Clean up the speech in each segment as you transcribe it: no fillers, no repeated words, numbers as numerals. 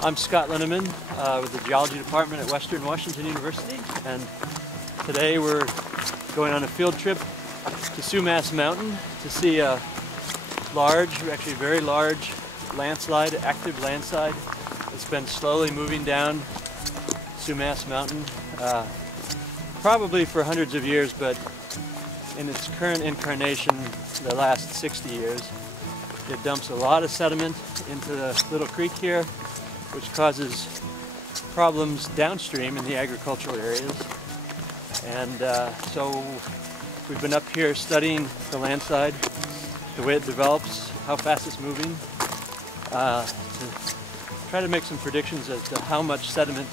I'm Scott Linneman with the Geology Department at Western Washington University, and today we're going on a field trip to Sumas Mountain to see a large, actually very large landslide, active landslide. It's been slowly moving down Sumas Mountain, probably for hundreds of years, but in its current incarnation, the last 60 years, it dumps a lot of sediment into the little creek here, which causes problems downstream in the agricultural areas. And so we've been up here studying the landslide, the way it develops, how fast it's moving, to try to make some predictions as to how much sediment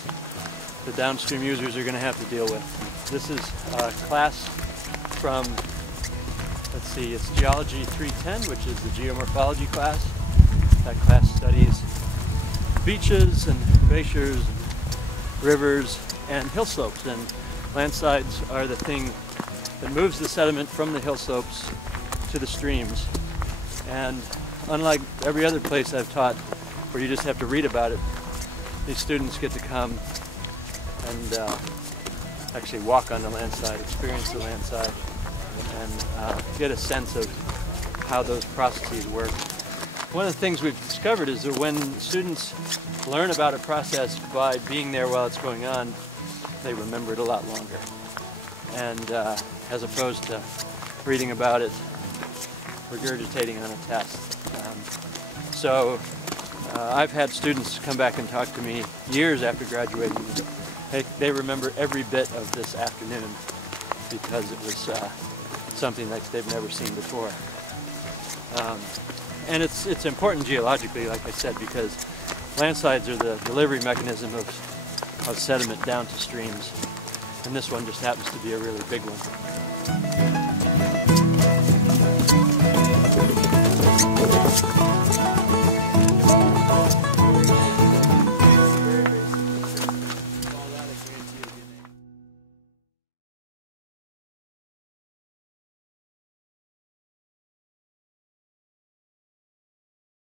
the downstream users are going to have to deal with. This is a class from, let's see, it's Geology 310, which is the geomorphology class. That class studies beaches and glaciers, and rivers, and hill slopes. And landslides are the thing that moves the sediment from the hill slopes to the streams. And unlike every other place I've taught where you just have to read about it, these students get to come and actually walk on the landslide, experience the landslide, and get a sense of how those processes work. One of the things we've discovered is that when students learn about a process by being there while it's going on, they remember it a lot longer. And as opposed to reading about it, regurgitating on a test. So I've had students come back and talk to me years after graduating. They remember every bit of this afternoon because it was something that they've never seen before. And it's important geologically, like I said, because landslides are the delivery mechanism of sediment down to streams. And this one just happens to be a really big one.